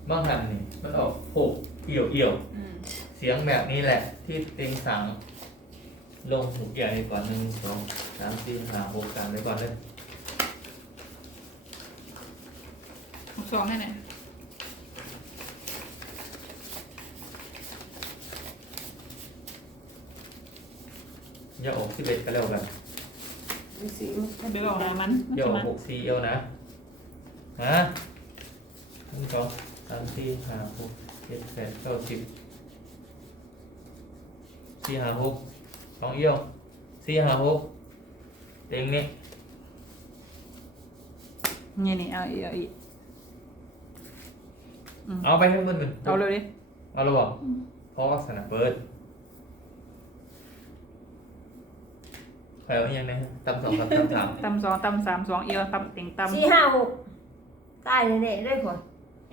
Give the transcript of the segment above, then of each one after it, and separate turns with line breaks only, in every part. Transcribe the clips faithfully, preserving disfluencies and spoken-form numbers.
บางหันนี่มันออกหกเอี่ยวเอี่ยว
อืม
เสียงแบบนี้แหละ ที่เต็งสังลงหุกใหญ่ก่อนหนึ่งสองสามสี่ห้าหกสามไปก่อนเลย
หกสองแน่ไหน
อย่าออกสิบเอ็ดก็แล้วกัน
ดูสิ
เบลออกมามัน
อย่าออกหกสี่เอียวนะฮะหนึ่งสองสามสี่ห้าหกเจ็ดแปดเก้าสิบสี่ห้าหกสองเอียวสี่ห้าหกเต็งนี้
นี่นี่เอาอีกเอาอีก
เอาไปให้มันหนึ่ง
เอาเลยดิ
เอาเลยบอกเพราะว่าสนามเปิดใครเอาอย่างไรตำสองตำตำสาม
ตำสองตำสามสองเอียวตำติ่งตำ
สี่ห้าหกตายแน่ๆได้ผล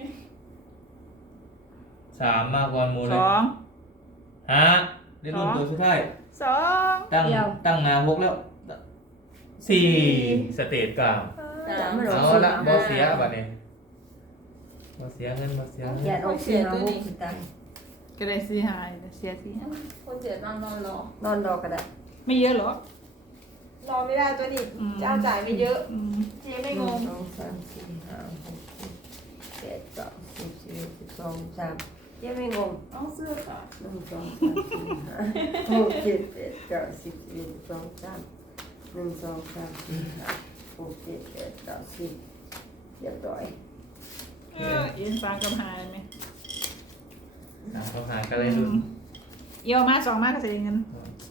สามมากกว่าหมูเล
ส
ย
อง
ฮะเรียนรุ่นตัวสุดท้าย
สอง
ตั้งตั้งงานหกแล้วสี่สเตจกลาง
จำไม่ได้
เอาละบอเสียบัดนี้บอเสียเงินบอเสียเงิน
อย่าออกสี่ห้าหกสิตาย
ก็ได้สี่ห้าเสียสี่ห้า
คนเสียตังค์นอนรอน
อนรอก็ได้
ไม่เยอะหรอ
รอไม่ได้ตัวนี้
อืม
เจ้าจ่ายไม่เยอะ
อืม
เจ๊ไม่
ห
ง
นึ่ง
ง
สองสามสี่ห้าหกเจ็ดแปดเก้าสิบสิบเอ็ดสิบสองสามเยังไม่งง
เอาเสื้อค่ะ
หนึ่งสองสามสี่ห้าหกเจ็ดแปดเก้าสิบสิบเอ็ดสิบสองสามหนึ่งสองสามสี่ห้าหกเจ็ดแปดเก้าสิบเรียบร้อย
เออเอียนฟางกับหายไหม
สามต้องหากันเลยรุ่น
เอียวมาสองมาก็เสียเงิน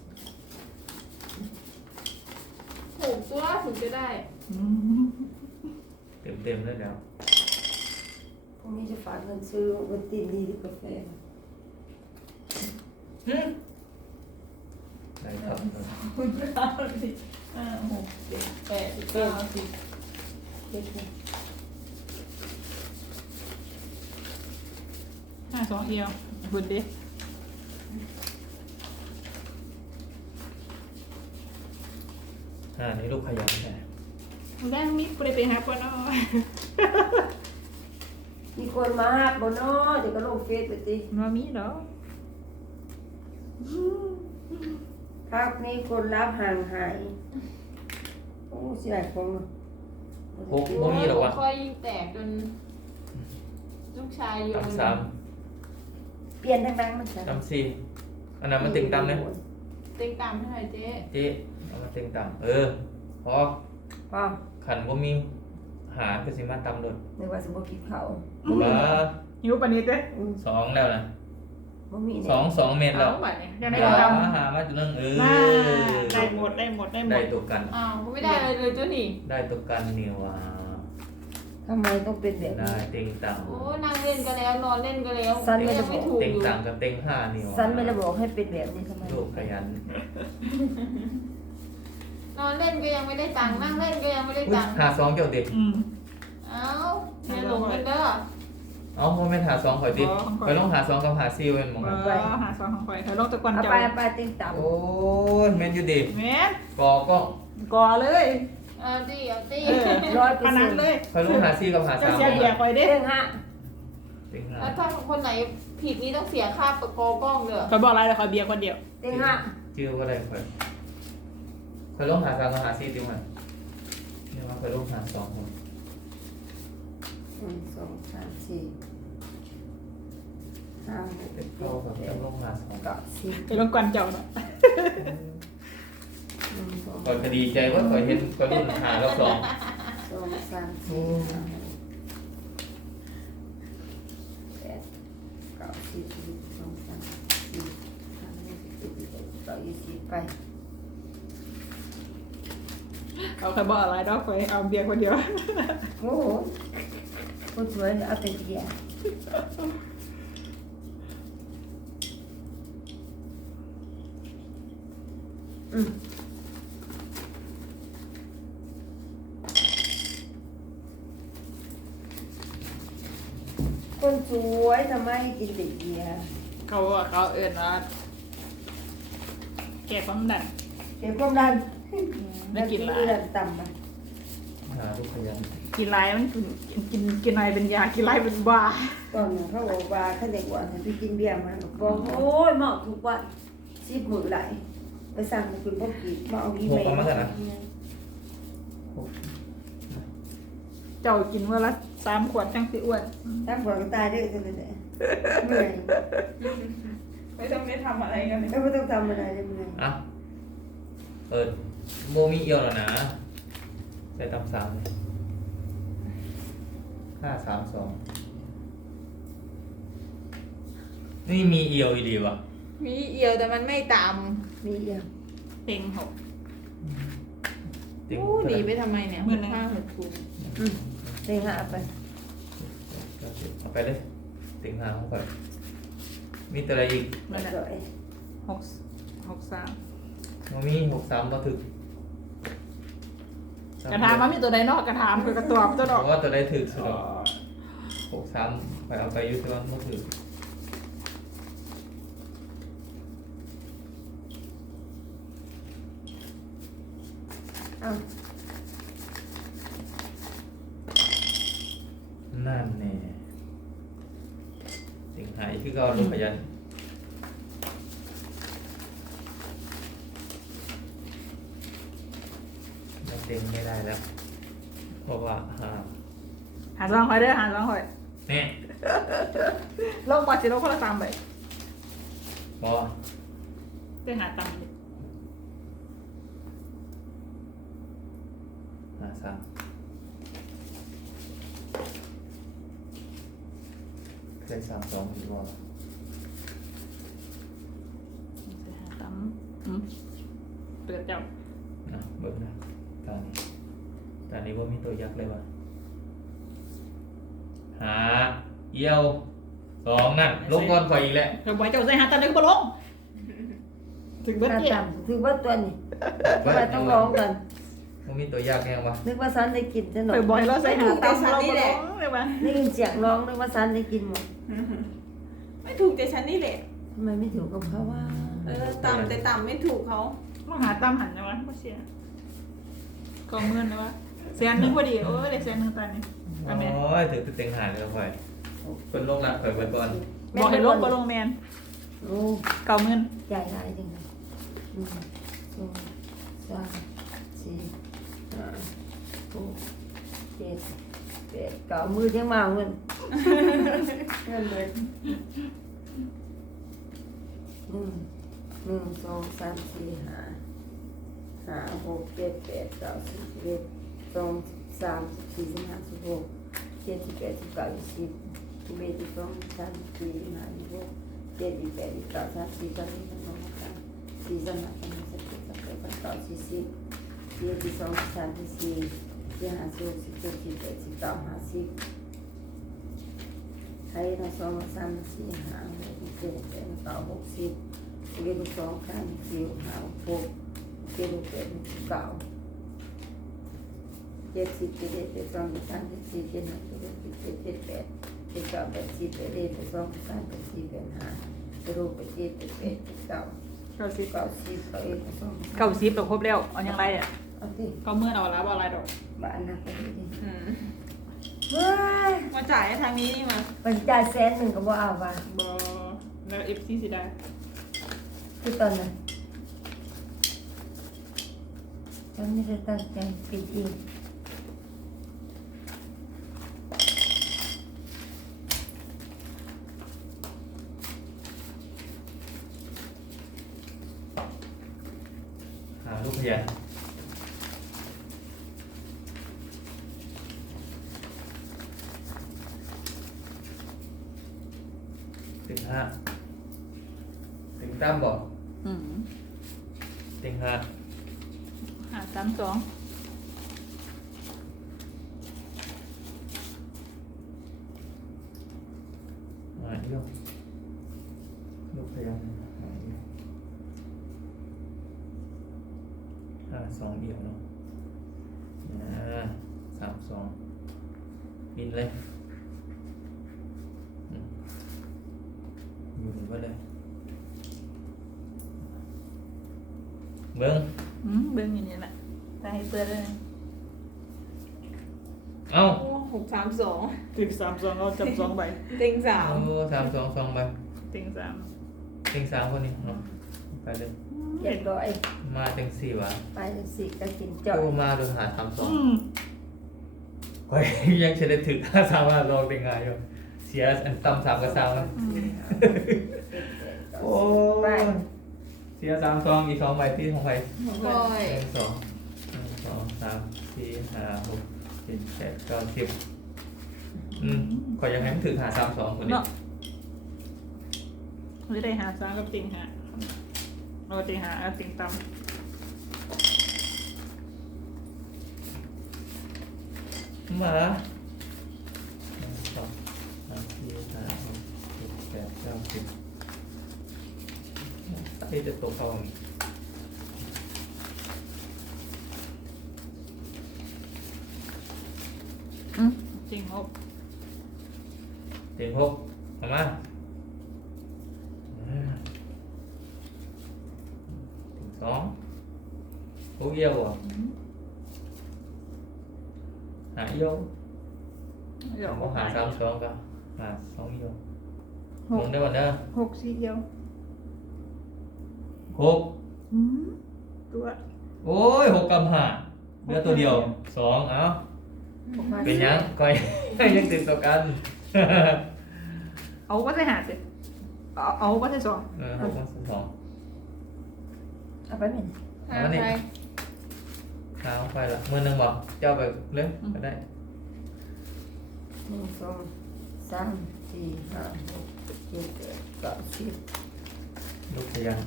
ถูกตัวถึงจะได้
อืม
เต็มเต็มๆแล้วเดี๋ยว
พรุ่งนี้จะฝากเงินซื้อวันตีนดีที่กาแฟ
ได้ครับ
คุณเก้าสิบห้าหกเจ็ดแปดสิบเก้าสิบ
เล็กนะ
ห้าสองเอียวบุญดิ
อ่านี่ลูกขยันแท้
แรกมีกูได้ไปหาคนอ้อ
มีคนมาหักบนน้อเดี๋ยวก็ลงเฟซไปสิ
มามีเหรอ
พักนี้คนรับห่างหายโอ้เสียคง
หกบ่มีหรอกวะ
ค่อยยิงแตกจนลูกชายโยน
ตำสาม
เปลี่ยนทั้งดังมันจะ
ตำสี่อันนั้นมันเต็งตำเนี่ย
เต็งตามเท่าไหร่เจ๊
เจ๊เอามาเต็งตำเออพอ
ป้า
ขันว่ามีหาก็สิมาตำโดด
ในว่าสมบูรณ์กินเขา
มา
หิวปานนี้เต้
อืม
สองแล้วนะ
บ่มี
สองสองเมตรแล้ว
เอาบัดเนี่ยยังได้
หา
ก็ท
หามาจุดเรื่องเออ
ำมาได้หมดได้หมดได้หม
ได้
ด
ตัวกัน
อ้าวก็ไม่ได้เลยเลยตัวนี้
ได้ตัวกันเนี่ยว่า
ทำไมต้องเป็นแบบ
ได้
นี้
เต็งตำ
โอ้นั่งเล่นกันแล้วนอนเล่นกันแล้ว
สั้นไม่
ยัง
ได้
ไม่
บอก
ถูก
เต็ง
อยู่
ต่างกับเต็งห้านี่ว่า
สันไม่ได้บอกให้เป็นแบบนี้ทำไม
ลูกขยัน
นอนเล่นก็ยังไม่ได้ตังค์นั่งเล่นก็ยังไม่ได้
อุ๊ย
ตังค์
หาสองเกี่ยวติ
อืม
เอ้าอย่าหลงกันเด้อ
เอาพ่อแม่นหาสองข่อยติ
อ๋อของข่อย
ไปลองหาสองกับหาซีเว้นหมอง
เอ
กัน
อหาซองของข่อยเขาลงตะกอน
เอา
เจ้า
ไปเอาไปติ้งต่ำ
โอ้ยแม่นอยู่ดิ
แม่น
กอก็
ก่อเลย
เอาตีเอาตี
เออ
ร้อยเปอ
ข
ร์
นา
เซ็
ด
นต์
เลย
ข่อยลองหาซีกับหา
เจ้า
สาม
เสียเบียร์ข่อยเด้
เรื่องฮะ
เต็งห้า
แล้วถ้าคนไหนผิดนี่ต้องเสียค่าประกอบกล้องเด้อ
ข่อยบอกอะไรแต่ข่อยเบียร์คนเดียว
เรื่องฮะ
ชื่อว่าอะไรข่อยข่อยลองหาสามกับหาซีติมันเนี่ยว่าข่อยลองหาสองคน
หนึ่งสองสามสี่ห้าหก
เด็
เจ็
ก
ด
เข้ากับ
แป
จะ
ด
ลองหาสอง
เก้าสิบ
ไปลงก่อนเจ้าเนาะ
หนึ่งสอง
ข่อยก็ดีใจว่าข่อยเห็นข่อยรุ่นหาแล้วสอง
สองสามสี่ห้าหกแปดเก้าสิบสิบเอ็ดสิบสองสามสี่ห้าหกเจ็ดแปดเก้ายี่สิบไป
เอาข่อยบอกอะไรดอกข่อยเอาเบียร์คนเดียว
โอ้โหคนสวยเอาแต่เดียวอืมคนสวยทำไมกินแต่เดียว
เขาอะเขาเอินว่าแก่ความดัน
เก็บความดัน
ได้กินหลาย
เลือดต่ำมา
หหาลูกขยัน
กินไรมันกินกินกินอะไรเป็นยากินไรเป็นบ้า
ตอนนั้นเขาบอกว่าเขาเด็กว่าให้ไปกินเบียร์มันบอกโอ้ยเหมาะทุกวันสิบมื้อไหลไปสั่งมากินบ่กินมาเอาอี
ห
เม
ก
ล
ประมาณนั้นนะหก
เจ้ากินเมื่อละสามขวดจังสิอ้วน
ถ้าผัวก็ตายด้วยจังเลยเมื่อย
ไม่ต้องได้ทำอะไรกันเลย
แล้วไม่ต้องทำอะไรเลยเมื่อย
อ่ะเปิดโมมีเอียวแล้วนะใส่ตำสามเลยห้าสามสองนี่มีเอียวอีดีวะ
มีเอียวแต่มันไม่ตาม
มีเอียว
เต็งหก
ติ๊ง
อู้หนีไปทำไมเนี่ย
หมื่นหนึ่ง
ห้าหกคูณ
อืมเต็งหาไป
เอาไปเลยติ๊งหาเข้าไปมีตัวอะไรอีก
นั่นแหละ
สวย
หกหกสาม
โมมีหกสามมาถึง
กระถามมันมีตัวใดนอกกระถามคือกระตอบตัวดอก
เพราะว่าตัวได้ถึกสุดหกสามไปเอาไปอยุติวันมาถึง
เอา
นั่นแน่ติ๊งหายคือก็เอาลูกขยันไม่เต็งไม่ได้แล้ว เพราะว่าหา
หาสองหอยเด้อหาสองหอย
เนี่ย
ลงมาสิลงคนละสามใบบ
อ
ได้หาตังค์ดิ
หาสามเคยสามสองอยู่บอ
ได้หาตังค์อืมเปิดเจ้า
นะเบิ้งนะตอนนี้ตอนนี้ว่ามีตัวยักษ์เลยวะหาเอี่ยวสองนั่นลงก้อนไฟอีกแล้ว
เดี๋ยวบอกให้เจ้าใส่หาตังค์เดี๋ยวก็บ่ลงถึงเบิด
ถ้า
เกี่ย
ต่ำถือว่าตัวนี้ทำไมต้องร้องกัน
ว่ามีตัวยักษ์แน่วะ
นึกว่าซันได้กินซะหน่อ
ไป
ย
บอกให้เราใส่หาตังค์เราบ่ลงเลยวะ
ได้ยินเสียงร้องนึกว่าซันได้กินหมด
ไม่ถูกแต่ฉันนี่แหละ
ทำไมไม่ถูกกับเขาว่า
เออต่ำแต่ต่ำไม่ถูกเขา
ต้องหาตามหันนะวะบ่เสียกองเงินนะวะแสนหนึงพอดีโอ้ยได้แสนหนึงตอนนี้อาแม่น
โอ้ยถือเป็นเต็งหาเลยไฟเป็นโรคหนักไฟไว้ก่อน
บอกให้ลงบ่ลงแมน
โอ้
เก่าเงิน
ใหญ่หลายจริงเลยหนึ่งสองสามสี่ห้าหกเจ็ดแปดเก้ามือยังมาเงินเงินเลยหนึ่งหนึ่งสองสามสี่ห้าห้าหกเจ็ดแปดเก้าสิบสิบเอ็ดสองสามสิบสี่สิบห้าสิบหกเจ็ดสิบแปดสิบเก้ายี่สิบสิบเอ็ดสิบสองสิบสามสิบสี่สิบห้าสิบหกเจ็ดสิบแปดสิบเก้าสามสิบสามสิบสองสามสี่สิบห้าสิบหกสิบเจ็ดสิบแปดสิบเก้าสี่สิบสี่สิบสองสิบสามสิบสี่สิบห้าสิบหกสิบเจ็ดสิบแปดสิบเก้าห้าสิบไทยนะสองสามสี่ห้าหกเจ็ดแปดเก้าหกสิบสิบเอ็ดสิบสองสามสี่ห้าหกเจ็ดสิบแปดสิบเก้าเจ็ดสิบเจ็ดเอ็ดเจ็ดสองเจ็ดสามเจ็ดสี่เจ็ดห้าเจ็ดหกเจ็ดเจ็ดเจ็ดแปดเจ็ดเก้าแปดสิบแปดเอ็ดแปดสองแปดสามแปดสี่แปดห้าแปดหกแปดเจ็ดแปดแปดแปดเก้า
เก้าสิบ
เก้าสิบเก้าเอ็ดเก้าสอง
เก้าสิบเราครบแล้วเอายังไรอ่ะ
เอาสิ
เก้าเมื่อเอาแล้วบ่อะไรดอก
บ้านนะไปดิ
อืม
เฮ้ย
มาจ่ายให้ทางนี้นี่มา
ไปจ่ายแสนหนึ่งก็บ่เอาว่ะ
บ่แล้วเอฟซีสิได้
คือตอนนั้นฉันไม่ได้ตั้งใจปิดอีก
หาลูกขยันถึงห้าถึงตั้มบอก
อืม
ถึงห้า
หาสามสอง
มาเดียวลูกขยันหาเดียวห้าสองเดียวเนาะอ่าสามสองบินเลยอืมอยู่นี่ก็เลยเบิ้ง
อืมเบิ่งอย่างนี้แหละตาให้เปิดเลย
หเอ้า
โอ้หกสามสอง
ถึงสามสองเอาจับสองใบ
เต็งสาม
โอ้สามสองสองใบ
เต็งสาม
เต็งสามคนนี้เนาะไปเลย
เรียบร้อย
มาเต็งสี่วะ
ไปสี่ก็กินจ่อย
โอ้มาโดนหาสามสอง
อืม
เฮ้ยยังเฉลยถึงห้าสามารถลองได้ไงอยู่เสียอันต่ำสามกับสามแล้ว
สี่ห้าหกเจ็ดแปดเก้า
โอ้
สิบไป
เสียสามสองอีกสองใบที่ของใคร
ก้อย
หนึ่งสองหนึ่งสองสามสี่ห้าหกเจ็ดแปดเก้าสิบอืมขอยังให้มันถึงหาสามสองคนนี้
เนาะไม่ได้หาสามกับเต็งหาเราเต็งหาเอาเต็งต่
มาหนึ่งสองสามสี่ห้าหกเจ็ดแปดเก้าสิบไอ้จะตกเข้าอย่างนี้
ำอืมเต็งหก
เต็มหกเอามาอ่าเต็มสองหกเอียวบ่หาเอียว
เดี๋ยว
เอาหาสามสองก็หาสองเอียว
ห
ล
ก
งได้หมดเด้อ
หกสี่เดียว
หก
อืมตัว
โอ้ยหกกับห้าเหลือตัวเดียวสองเอา
หกมา
เป็นยังก้อย ยังติดต่อกัน
เอาก็ใส่หาสิเอาเอาก็ใส่สอง
เออหกกับสอง
เอาไปไหม
หาใคร
หาไปละมือหนึ่งบอกเจ้าไปเลยก็ได้
หนึ่งสองสามสี่ห้าหกเจ็ดแปดเก้าสิบ
ลูกพยัง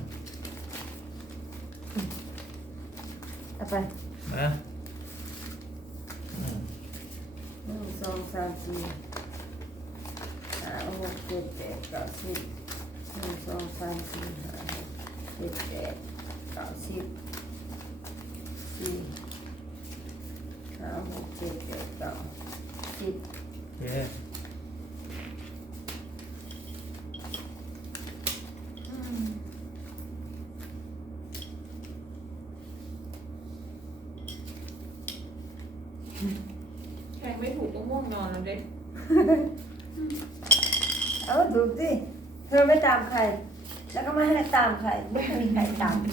เอาไป
นะอืม
หนึ่งสองสามสี่ห้าหกเจ็ดแปดเก้าสิบหนึ่งสองสามสี่ห้าหกเจ็ดแปดเก้าสิบสี่ห้าหกเจ็ดแปดเก้าสิบ
โอเค
อืม
ใครไม่ถูกก็ง่วงนอนแล้วเด็ก
เอาดูสิเธอไม่ตามใคร แล้วก็ไม่ให้ตามใคร ไม่เคยมีใครตาม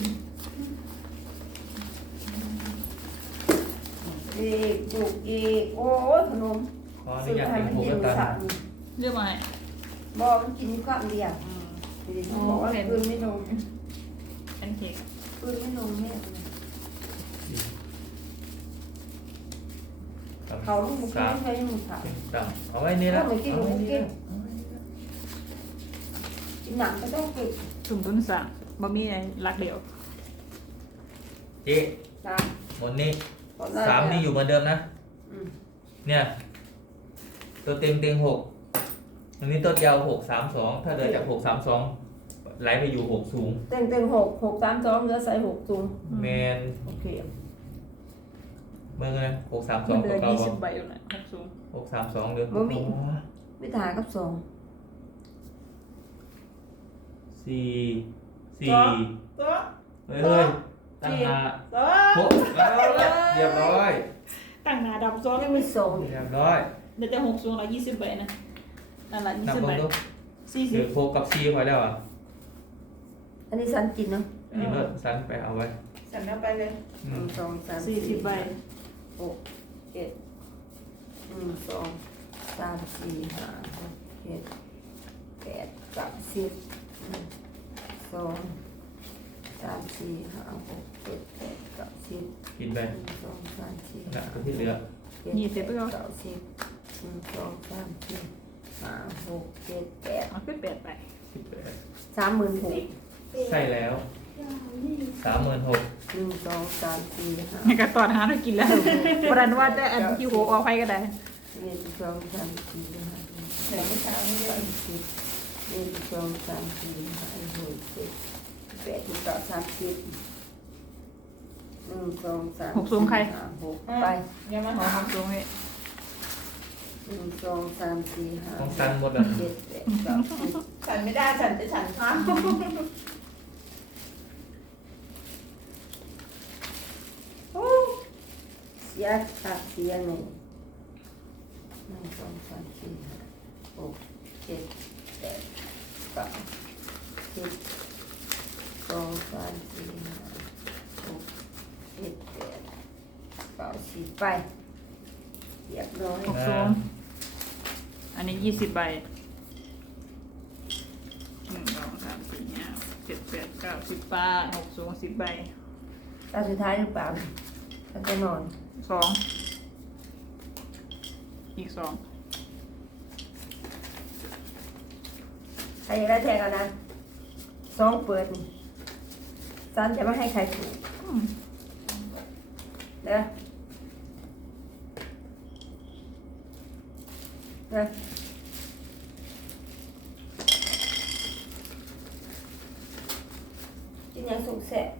อีกจุกอีกโอ้ยขนม
ขออนุ
ซื้อ
ญาต
ให้
เป็น
มัน
หก
กิน
แล้วกัน
สาม
เรียกมาให้
บอกมันกินข้าวเดียว
อืม
ทีนี้บอกว่าคืนไม่นม
แพนเค้ก
คืนไม่นมแม่
สาม
เขาลูกมัน
สาม
ไม่ใช่ลูกเขา
เป็นสามเอาไว้นี่ละ
เอาไว้กิน
เอาไว้นี่
กิน
ละเอาไว้นี่ละ
กินหนังก็ต้องกิน
สุ่มต้นสามบะหมี่ในรักเดียว
เจ๊
ตาม
หมดนี้
ขอได้
สามนี่อยู่เหมือนเดิมนะ
อืม
เนี่ย ตัวเต็งเต็งหกอันนี้ตัวยาวหกสามสองถ้าเดินจากหกสามสองไหลไปอยู่หกสูง
เต็งเต็งหกหกสามสองเหลือใส่หกสูง
แมน
โอเค
เมื่อไงหกสามสอ
มั
ง
นเดื
ตั
อ
วน เก่า
ยี่
บ่
สิบใบอยู่นะหกสูง
หกสามสองเดือน
บ่มี วิถากับสอง
สี่สี่
ตัว
เฮ้ยเฮ้ยตั้งหา
ตัว
หกเอาละเรียบร้อย
ตั้งหน้าดับซ้อน
ไม่มีสอง
เรียบร้อย
เดี๋ยวจะหกสูงละยี่สิบใบนะนั่นละยี่
นับ
สิบ
เบิ่
ใบ
งดู
สี่สิ
เดี๋
บ
ยวโฟกับซีพอแล้วอ่ะ
อันนี้สันกินเนาะ
นี่เมื่อสันไปเอาไว้
ฉันเอาไปเลย
อื
หนึ่
ม
งสองสาม
สี่สิบใบ
หกเจ็ดหนึ่งสองสามสี่ห้าหกเจ็ดแปดเก้าสิบหนึ่งสองสามสี่ห้าหกเจ็ดแปดเก้าสิบ
กินไป
หนึ่งสองสามสี่
นะตัวที่เหลือ
เจ็ดแปดเก้าสิบหนึ่งสองสามสี่ห้าหกเจ็ดแปด
เอาขึ้นแปดใบ
สิบแปด
สามหมื่นหก
ใช่แล้วสามหมื่นหก
หนึ่งสองสามสี่ห้า
ในการตอนหาเรากินแล้วประดันว่าจะอันที่หัวออกไปก็ได้
หนึ่งสองสามสี่ห้าหก
แต่ไม่เช้านี้เลย
สิบหนึ่งสองสามสี่ห้าหกเจ็ดแปดเก้าสามสิบหนึ่งสองสามสี่ห้าหกไป
อย่ามา
หอ
หา
มสูงให้
หนึ่งสองสามสี่ห้า
ของสันหมดแล้ว
เจ็ดแปดเก้าสิบ
ฉันไม่ได้ฉันจะฉันข้าว
เสียขาดเสียหนึ่งหนึ่งสองสามสี่ห้าหกเจ็ดแปดเก้าสิบสองสามสี่ห้าหกเจ็ดแปดเก้าสิบไปเรียบร้อย
หกสูงอันนี้ยี่สิบใบหนึ่งสองสามสี่ห้าเจ็ดแปดเก้าสิบป้าหกสูงสิบใบ
ตาสุดท้ายหรือเปล่าตาจะนอน
สองอีกสอง
ใครอยากได้แทนกันนะสองเปิดนี่ซันจะไม่ให้ใครถูก
อืม
เด้อเด้อกินยังสุกแสบ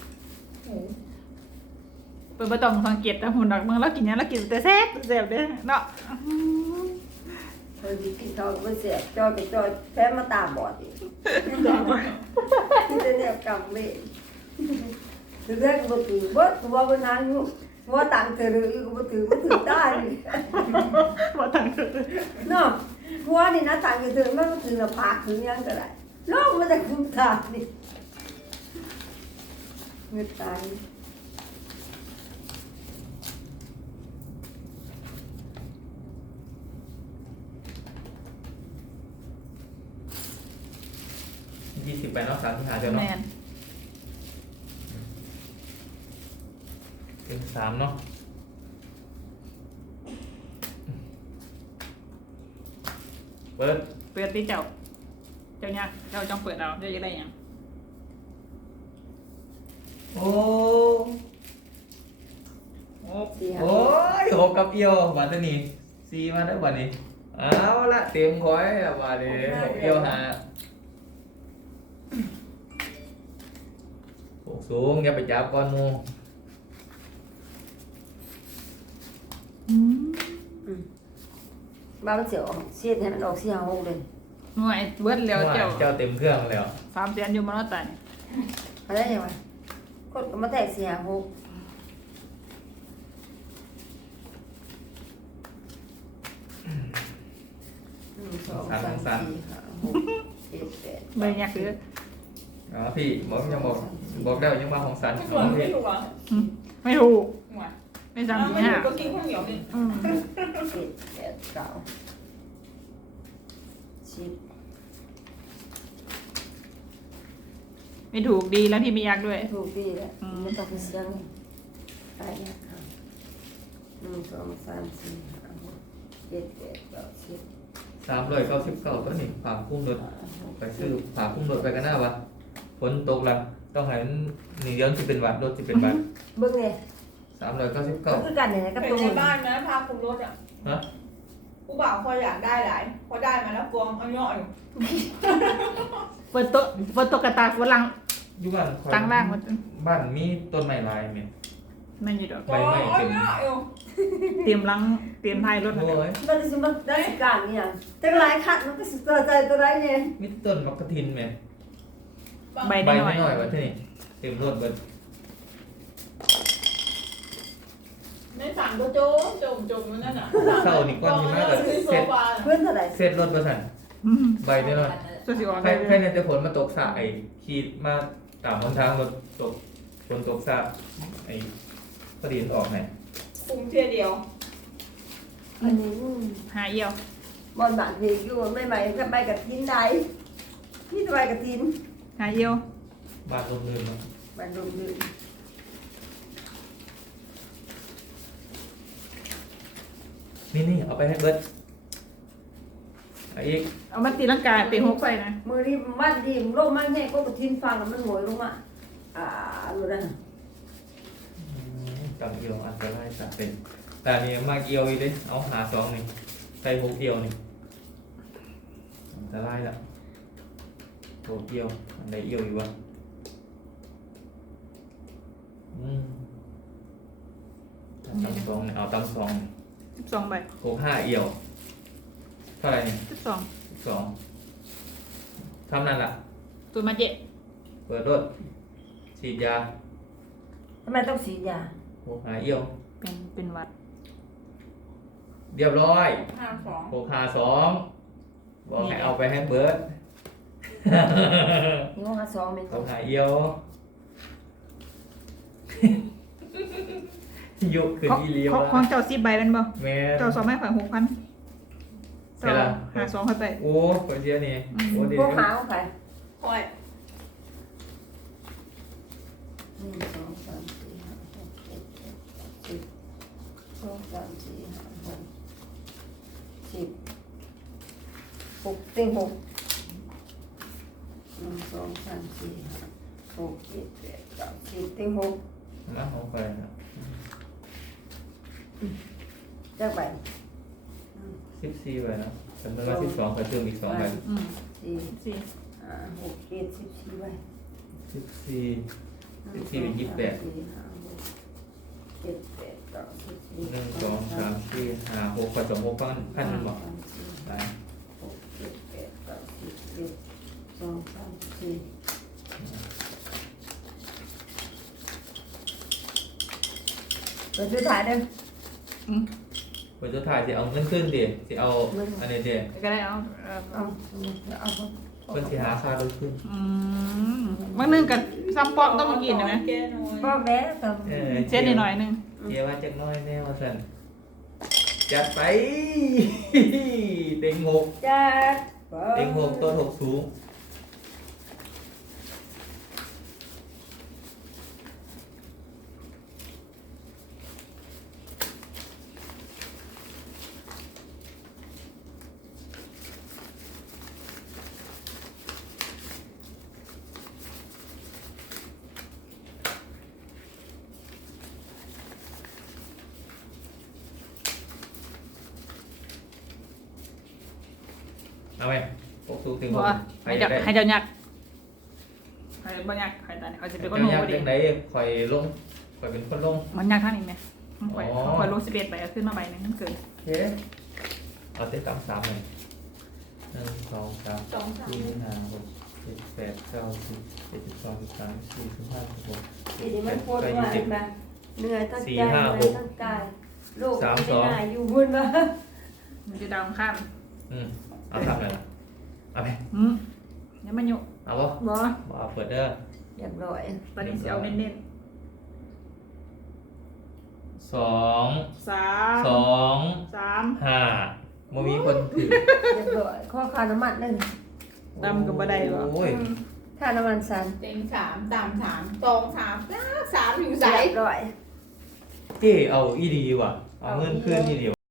เปิดประตองสังเกตแต่หุ่นดอกเมืองแล้วกินเนี้ยแล้วกินแต่แซ่บแซ่บเด้อเนาะ
เคยกินข้าวก็แสบจอยไปจอยแพ้มาตาบอดอีกที่จะเนี่ยกำเล่ถึงแรกก็บ่ถือบ่ตัวบ่นานอยู่ว่าต่างเธอหรือก็บ่ถือบ่ถือได้นี่
ว่าต่างกัน
เนาะหัวนี่นะต่างกันเธอมันก็ถือละปากถือยังก็ได้ลอกมาจากคุ้มตานี่เงือตาย
ยี่สิบไปเนาะสามที่หาเจ้า
แม
เนาะ
น
เป็นสามเนาะเปิด
เปิดที่เจ้า เจ้าเนี่ยเจ้าจ้องเปิดเอาเจ้าจะได้ยัง
โอ้
โอ้
สี่ห้า
โอ้ยหกกับเอียวบาทนี้สี่มาได้บาทนี้เอาละเตรียมคอยละบาทนี้หกเอียวหาหกสูงอย่าไปจับก้อนหมู
อืม
บ้ามันเสียวออกเสียดให้มันออกสี่ห้าหกเลย
หน่วยเบิดแล้วเจ้า
เจ้าเต็มเครื่องแล้ว
สามแสนอยู่มาแล้วตาย
อะไรอย่างวะกดก็มาแตกสี่ห้าหกหนึ่งสองสามสี่ห้าหกเจ็ดแปด
ใบยักษ์หรือ
อ๋อพี่บอกยังบอกบอกได้ยังมาของสัน
ไม่
ข
ถู
อก ง
ไม่
พี่
ถูกอ่ะ
อืมไม่ถูก
หวาน
ไม่สามสี่
ไม่
ห้า
ถูกก็กินข้าวเหนียวนี่
อืม
เจ็ดแปดเก้าสิบ
ไม่ถูกดีแล้วที่มียักษ์ด้วย
ถูกดีแล้วไม่ต้องไปเสียงเลยตายแล้วค่ะหนึ่งสองสามสี่ห้าหกเจ็ดแปดเก้าสิบ
สามร้อยเก้าสิบเก้าตัวนี่ผ่าพุ่มรถไปซื้อผ่าพุ่มรถไปกันหน้าวะฝนตกละต้องให้มันนี่เดี๋ยวจะเป็นหวัดรถจะเป็นหวัด
เบิ้งเนี่ย
สามร้อยเก้าสิบ
ก็
เก้า
คือกันเนี่ยนะกับ
เป็น
ตัว
ในบ้านนะพาคุมรถอ่ะ
ฮะ
กูบ่าวคอยอยากได้หลายพอได้มาแล้วกวงเอาย่ออยู่
เปิดโต๊ะเปิดโต๊ะกระตายฝรั่ง
อยู่บ้านข้อย
ตั้งล่างมัน
บ้านมีต้นไม้ลายไหม
ไม่อยู่ดอก
กวงเอาย่ออยู่
เตรียมล้างเตรียมท้ายรถนะ
โอ้ย
มันจะมาได้สิการเนี่ยแต่หลายขัดมันก็สุดตัวใจตัวไรเนี่ย
มีต้นมักกะทินไหม
ใบ
ใบ
นิดหน่อย
ไม่น้อยวะที่นี่เต็มรถเบิด
ในสั่งก็โจมโจมโจมนั่นน่ะ
เศร้านี่ก้อนที่มากเลย
ซื้อโซ
เสร็จ
ฟา
เพื่อนเท่าไหร่
เสร็จรถประสัน
อืม
ใบนิดหน่อย
ตัวสีออก
ใคร
ได้
ใครเนี่ยจะฝนมาตกสระไอ้ขีดมาตามหนทางรถตกฝนตกสระไอ้พอดีมันออกไหน
คุมเที่ยเดียว
อันนี้
หาเอี่ยว
บอลบาดพีอยู่ไม่ใหม่กับใบกับทินได้นี่ใบกับทิน
หาเอี่ยว
บ้านรถเดินมา
ใบลงดื้อ
นี่นี่เอาไปให้เบิร์ดเอาอีก
เอามาตีลังกาตีหกไปนะ
มือที่บ้านที่โลกมันแห้งก็กับทินฟังแล้วมันหงอยลงมาอ่ารู้นะ
จำเอียวอันตรายจัดเป็นแต่อันนี่มากเอียวอีกเด้เอาหาสองนี่ใส่หกเอียวนี่อันตรายละหกเอียวอันใดเอียวอีกวะอืมตำสองนี่เอาตำสองนี่
สิบสองใบ
หกห้าเอียวเท่าไหร่นี่
สิบสอง
สิบสองทำนั่นล่ะ
ตัวมาเจ็ด
เปิดรถฉีดยา
ทำไมต้องสีดยา
หกห้าเอียว
เป็นเป็นหวัด
อเรียบร้อย
ห้าสอง
หกหาสองบอกให้เอาไปให้เบิร์ด
นี่ห้าสองเป็น
หกหาเอียว ยุคคืนอีเลียว
ของของเจ้าสิบใบเป็นบ่
แม่
เจ้าสองไม้ข่อยหกพัน
ใช่ละ
หาสองค่อยไป
โอ้คนเดียวนี่โอ้เดีย
พ
ว
วกหาของใคร
ค่อย
หนึ่งสองสามสี่ห้าหกเจ็ดแปดสิบสองสามสี่ห้าหกสิบหกเต็งหกหนึ่งสองสามสี่ห้าหกเจ็ดแปดเก้าสิบเต็งหก
นะของใครนะ
จักใบ
สิบสี่ไปนะจำได้ว่าสิบสองไปเติมอีกสองไป
อืม
สี่
สี่
ห้าหกเจ็ดสิบสี่ใบ
สิบสี่ สิบสี่เป็นยี่สิบแปด
สี่ห้าหกเจ็ดแปดเก้าสิบสิบ
หนึ่งสองสามสี่ห้าหกผสมหกพันพันหนึ่งบอก
สามสี่
ไป
หกเจ็ดแปดเก้าสิบสิบเอ็ดสองสามสี่เปิดชุดถ่ายเด้อ
อืม
คนสุดท้ายสิเอาเงินขึ้นดิสิเอาอันนี้ดิ
ก็ได้เอาเออ
เอาเอาเอา
คนสิหาค่ารถขึ้น
อืมบางนึงกับซัมปอกต้องมากินนะไหม
แก้น้อย
บอกแม่ครับ
เออ
เส้นนิดหน่อยหนึง
เจียว่าจักน้อยแน่ว่าสันจัดไป เต็งหก
จ้า
เต็งหกต้นหกสูงเอาไหมหกสูงเต็งห
บอก
ก
ว่า
ใคร
ให้
จะ
เจ้า
ได้
ให้เจ้ายักให้บ่ยักให้ตาเนี่ยเขาจะเป็นคน
เจ้า
โง่
ยักษ์
ดิ
จังไหนคอยลงคอยเป็นคนลง
มันยักท่างนี้ไหมมันข่อย
อ๋อ
มันข่อยลงสิบเอ็ดใบเอาขึ้นมาใบหนึงมันเกิน
เฮ้เอาเต็มสามสามเลยหนึ่งสองสาม
สองสาม
สี่ห้าหกเจ็ดแปดเก้าสิบเจ็ดสิบสองสิบสามสิบสี่สิบห้าสิบหก
ทีนี้มันโคตรว่านะเหนื่อยทั้งใจ
สี่
เห
ห้า
นื่อย
หก
ทั้งกายลูก
สาม
ไม่
สอง
ได้อยู่บุญวะ
มันจะดาวข้าม
อืมเอาทำเลยนะเอาไป
อืมเดี๋ยวมันอยู่
เอาปะ
บ่
บ่เอาเปิดเด้อ
เรียบร้อย
ตอนนี้สิเอาเน้น
สอง
ๆสาม
สอง
สาม
ห้าบ่มีคนถือ
เรียบร้อยข้อคาน้ำมันนั่น
ดำกับบ่ได้หรอ
โอ้ย
ค่าน้ำมันสัน
เต็งสามตามสามตองสามสามอยู่ใส
เรียบร้อย
เจ้เอาอีดีว่ะเอาเงินคืนอีดี